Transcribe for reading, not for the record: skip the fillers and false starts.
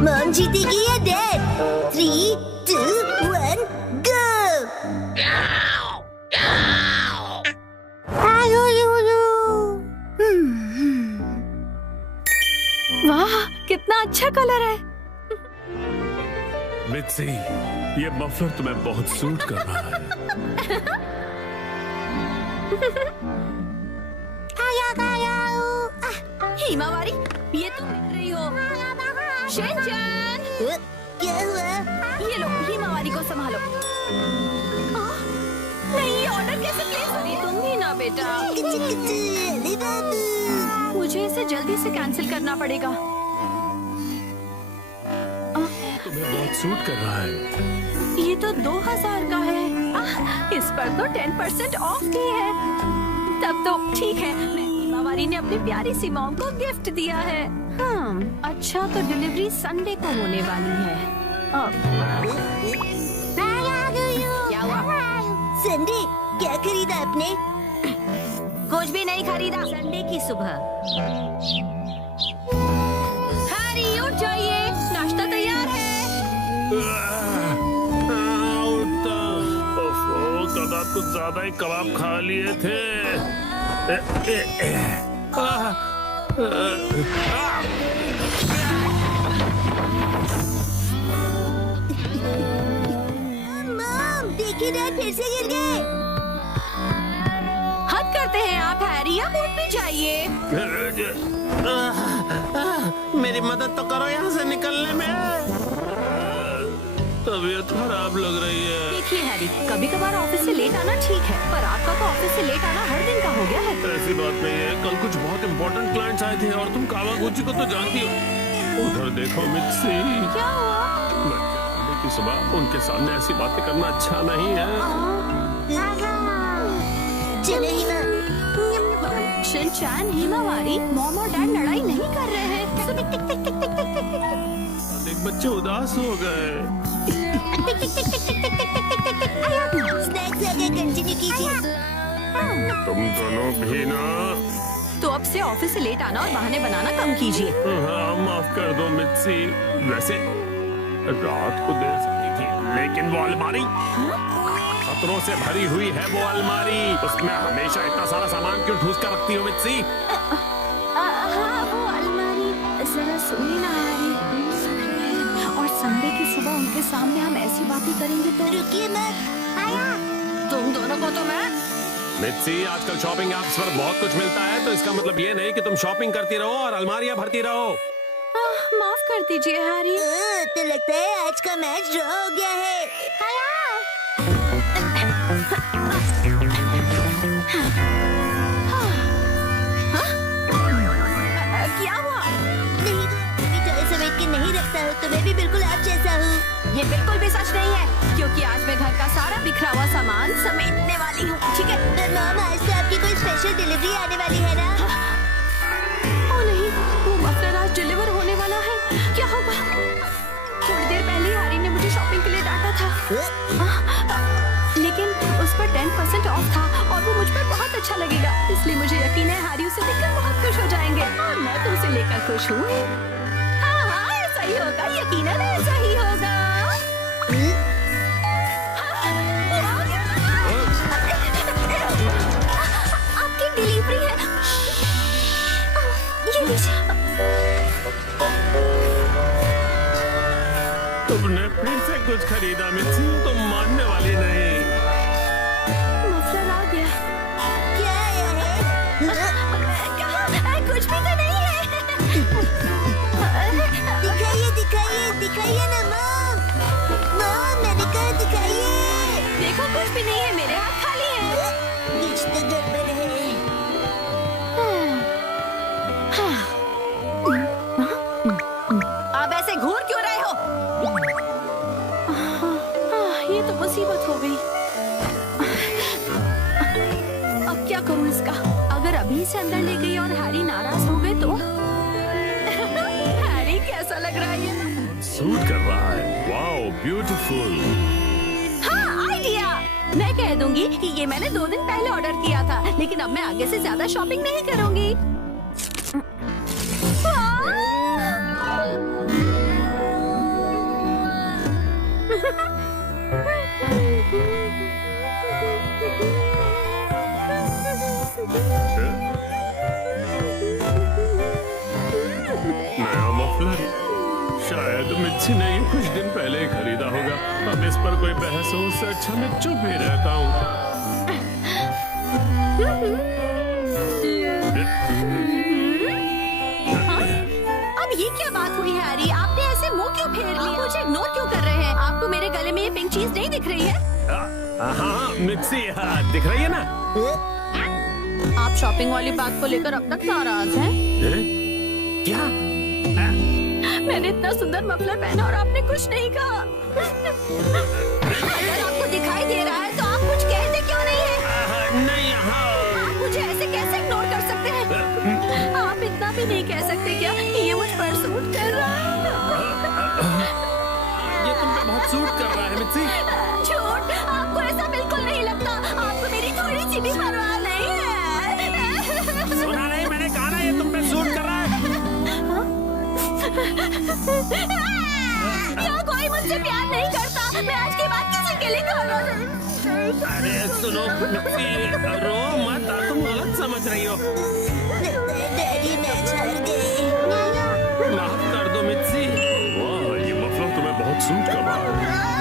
Mom जीतेगी या dad? 3, 2, 1, गो! वाह, कितना अच्छा कलर है। मित्सी, ये मफलर तुम्हें बहुत सूट कर रहा है। हिमावारी, ये तुम लिख रही हो? शिनचैन, क्या हुआ? ये लो, हिमावारी को संभालो। नहीं, ये ऑर्डर कैसे प्लेस हुई? तुम ही ना बेटा। अली बाबू। मुझे इसे जल्दी से कैंसिल करना पड़ेगा। तुम्हें बहुत सूट कर रहा है। ये तो 2000 का है। इस पर तो 10% ऑफ भी है। तब तो ठीक है, हिमावारी ने अपनी प्यारी सी मॉम को गिफ्ट दिया है। अच्छा, तो डिलीवरी संडे को होने वाली है। क्या हुआ? संडे, क्या खरीदा आपने? कुछ भी नहीं खरीदा। संडे की सुबह। हैरी, उठ जाइए, नाश्ता तैयार है। कबाब कुछ ज्यादा ही कबाब खा लिए थे। मॉम, देखिए डैड फिर से गिर गए। हद करते हैं आप हैरी, अब उठ भी जाइए। मेरी मदद तो करो यहाँ से निकलने में। तबीयत खराब लग रही है। देखिए हैरी, कभी कभार ऑफिस से लेट आना ठीक है, पर आपका तो ऑफिस से लेट आना हर दिन का हो गया है। ऐसी बात नहीं है, कल कुछ बहुत इम्पोर्टेंट क्लाइंट्स आए थे और तुम कावागुची को तो जानती हो। उधर देखो मित्सी। क्या हुआ? संडे की सुबह उनके सामने ऐसी बातें करना अच्छा नहीं है। चलो हिमा। शिनचैन, हिमावारी, मॉम और डैड लड़ाई नहीं कर रहे हैं। सुनिए, टिक टिक टिक टिक टिक टिक टिक। एक बच्चे उदास हो गए। स्नैक्स आगे कंटिन्यू कीजिए। तुम दोनों भी ना। तो अब से ऑफिस से लेट आना और बहाने बनाना कम कीजिए। हाँ, माफ कर दो मित्सी। वैसे रात को दे सकती थी, लेकिन वो अलमारी खतरों से भरी हुई है। वो अलमारी, उसमें हमेशा इतना सारा सामान क्यों ठूस कर रखती हो मित्सी? हाँ, वो अलमारी जरा सुनी ना हैरी। और संडे की सुबह उनके सामने हम ऐसी बातें करेंगे तो। रुकिए मत। तुम दोनों को तो मैं। मित्सी, आजकल शॉपिंग ऐप्स पर बहुत कुछ मिलता है, तो इसका मतलब ये नहीं कि तुम शॉपिंग करती रहो और अलमारियां भरती रहो। माफ कर दीजिए हैरी। तो लगता है आज का मैच ड्रॉ हो गया है। क्या हुआ? नहीं, मैं टॉय समेट के नहीं रखता हूँ, तो मैं भी बिल्कुल आप जैसा हूँ। ये बिल्कुल भी सच नहीं है, क्योंकि आज मैं घर का सारा बिखरा हुआ सामान समेटने वाली हूँ। ठीक है? मॉम, आज तो आपकी कोई स्पेशल डिलीवरी आने वाली है ना? ओ नहीं, वो मफलर आज डिलीवर होने वाला है। क्या होगा? थोड़ी देर पहले ही हैरी ने मुझे शॉपिंग के लिए डांटा था, लेकिन उस पर 10% ऑफ था और वो मुझ पर बहुत अच्छा लगेगा। इसलिए मुझे यकीन है हैरी उसे देखकर बहुत खुश हो जाएंगे और मैं तो उसे लेकर खुश हूँ। हाँ हाँ, ऐसा ही होगा, यकीनन ऐसा ही होगा। आपकी डिलीवरी है। ये लीजिए। तुमने फिर से कुछ खरीदा मित्सी, तुम मानने वाली नहीं। मफलर आ गया। क्या आया है? कहा, कुछ भी तो नहीं है। दिखाइए दिखाइए दिखाइए ना मॉम। मॉम, मैंने कहा दिखाइए। देखो, कुछ भी नहीं है, मेरे हाथ खाली है। कुछ तो गड़बड़ है। अब ऐसे घूर क्यों रहे हो? ये तो मुसीबत हो गई। अब क्या करूं इसका? अगर अभी से अंदर ले गई और हैरी नाराज हो गए तो? हैरी, कैसा लग रहा है ये? सूट कर रहा है। Wow, beautiful. हाँ, आइडिया। मैं कह दूंगी कि ये मैंने 2 दिन पहले ऑर्डर किया था, लेकिन अब मैं आगे से ज्यादा शॉपिंग नहीं करूंगी। शायद मित्सी ने ये कुछ दिन पहले ही खरीदा होगा। अब इस पर कोई बहस हो उससे अच्छा मैं चुप ही रहता हूँ। अब ये क्या बात हुई हैरी? आपने ऐसे मुंह क्यों फेर लिया? मुझे इग्नोर क्यों कर रहे हैं? आपको मेरे गले में ये पिंक चीज नहीं दिख रही है? हाँ मित्सी, दिख रही है ना? आप शॉपिंग वाली बात को लेकर अब तक नाराज हैं? क्या? मैंने इतना सुंदर मफलर पहना और आपने कुछ नहीं कहा। अगर आपको दिखाई दे रहा है तो आप कुछ कहते क्यों नहीं है? नहीं, हाँ। आप मुझे ऐसे कैसे इग्नोर कर सकते हैं? आप इतना भी नहीं कह सकते क्या कि ये मुझ पर सूट कर रहा है? ये तुम पे बहुत सूट कर रहा है मित्सी। झूठ! आपको ऐसा बिल्कुल नहीं लगता। आपको मेरी थोड़ी सी भी परवाह नहीं है। सुना नहीं, मैंने कहा ना ये तुम पे सूट कर रहा है। यहाँ कोई मुझसे प्यार नहीं करता। मैं आज के बाद किसी के लिए खाना नहीं। अरे सुनो मित्सी, रो मत, तुम गलत समझ रही हो। डैडी मैं झड़ गई। माफ कर दो मित्सी। वाह, ये मफलर तुम्हें बहुत सूट कर रहा है।